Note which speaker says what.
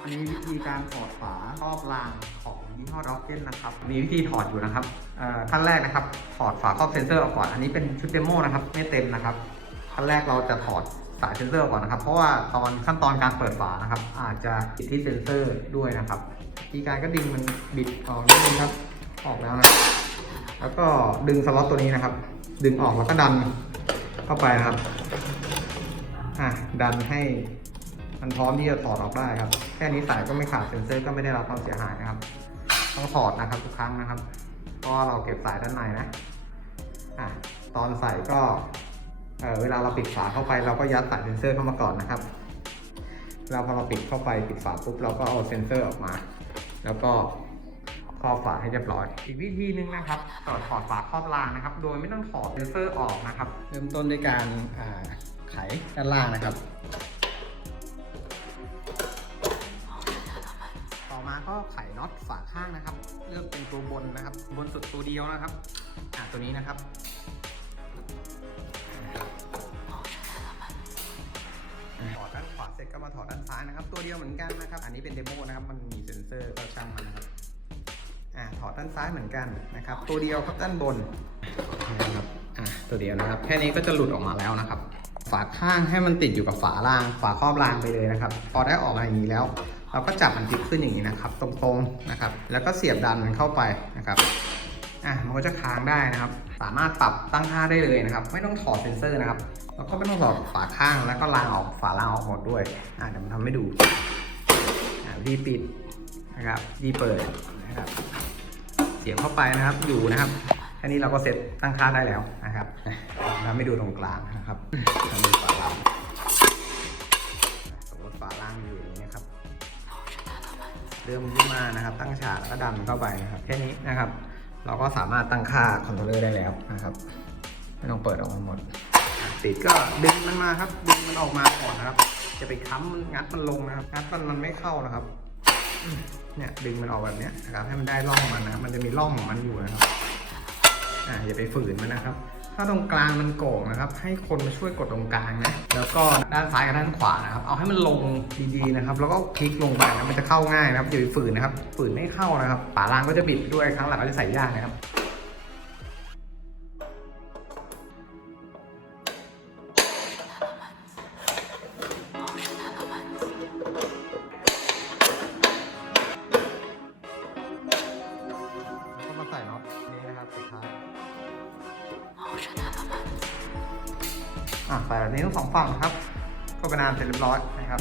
Speaker 1: อันนี้วิธีการถอดฝาครอบรางของยี่ห้อ Rocket นะครับ มีวิธีถอดอยู่นะครับขั้นแรกนะครับ ถอดฝาครอบเซนเซอร์ออกก่อน อันนี้เป็นชุดเดโมนะครับ ไม่เต็มนะครับ ขั้นแรกเราจะถอดสายเซนเซอร์ออกก่อนนะครับ เพราะว่าตอนขั้นตอนการเปิดฝานะครับ อาจจะติดที่เซนเซอร์ด้วยนะครับวิธีการก็ดึงมันบิดออกนิดนึงครับ ออกแล้วนะ แล้วก็ดึงสล็อตตัวนี้นะครับ ดึงออกแล้วก็ดันเข้าไปนะครับ อะดันให้ มันพร้อมที่จะถอดออกได้ครับ แค่นี้สายก็ไม่ขาดเซ็นเซอร์ก็ไม่ได้รับความเสียหายนะครับ ต้องถอดนะครับทุกครั้งนะครับเพราะว่าเราเก็บสายด้านในนะอะตอนใส่ก็เออเวลาเราปิดฝาเข้าไป เราก็ยัดสายเซ็นเซอร์เข้ามาก่อนนะครับ แล้วพอเราปิดเข้าไปปิดฝาปุ๊บเราก็เอาเซ็นเซอร์ออกมา แล้วก็ครอบฝาให้เรียบร้อย อีกวิธีหนึ่งนะครับต่อถอดฝาครอบรางนะครับ โดยไม่ต้องถอดเซนเซอร์ออกนะครับ เริ่มต้นด้วยการอ่าไขด้านล่างนะครับ ไขน็อตฝาข้างนะครับ เลือกเป็นตัวบนนะครับ บนสุดตัวเดียวนะครับอ่าตัวนี้นะครับถอดด้านขวาเสร็จก็มาถอดด้านซ้ายนะครับ ตัวเดียวเหมือนกันนะครับ อันนี้เป็นเดโมนะครับ มันมีเซ็นเซอร์ก็ช่างมันนะครับอ่าถอดด้านซ้ายเหมือนกันนะครับ ตัวเดียวครับด้านบนนะครับอ่าตัวเดียวนะครับ แค่นี้ก็จะหลุดออกมาแล้วนะครับ ฝาข้างให้มันติดอยู่กับฝาราง ฝาครอบรางไปเลยนะครับ พอได้ออกมาอย่างนี้แล้ว เราก็จับมันพลิกขึ้นอย่างนี้นะครับ ตรงๆนะครับ แล้วก็เสียบดันมันเข้าไปนะครับอะมันก็จะค้างได้นะครับ สามารถปรับตั้งค่าได้เลยนะครับ ไม่ต้องถอดเซ็นเซอร์นะครับ แล้วก็ไม่ต้องถอดฝาข้างแล้วก็ลางออกฝารางออกหมดด้วยอะเดี๋ยวผมทำให้ดูอะวิธีปิดนะครับวิธีเปิดนะครับเสียบเข้าไปนะครับอยู่นะครับแค่นี้เราก็เสร็จตั้งค่าได้แล้วนะครับอะทำให้ดูตรงกลางนะครับทำดูฝารางสมมติฝารางอยู่ เริ่มขึ้นมานะครับ ตั้งฉากแล้วก็ดันเข้าไปนะครับแค่นี้นะครับ เราก็สามารถตั้งค่าคอนโทรลเลอร์ได้แล้วนะครับ ไม่ต้องเปิดออกมาหมดติดก็ดึงมันมาครับ ดึงมันออกมาก่อนนะครับ จะไปค้ำมันงัดมันลงนะครับงัดมันมันไม่เข้านะครับเนี่ยดึงมันออกแบบนี้นะครับให้มันได้ร่องมันนะครับมันจะมีร่องของมันอยู่นะครับอ่าอย่าไปฝืนมันนะครับ ถ้าตรงกลางมันโก่งนะครับ ให้คนมาช่วยกดตรงกลางนะ แล้วก็ด้านซ้ายกับด้านขวานะครับ เอาให้มันลงดีๆนะครับ แล้วก็คลิกลงไปนะมันจะเข้าง่ายนะครับอย่าฝืนนะครับ ฝืนไม่เข้านะครับฝารางก็จะบิดด้วยครั้งหลังก็จะใส่ยากนะครับแล้วก็มาใส่น็อตนี้นะครับสุดท้าย อะใส่แบบนี้ทั้งสองฝั่งนะครับ ก็เป็นอันเสร็จเรียบร้อยนะครับ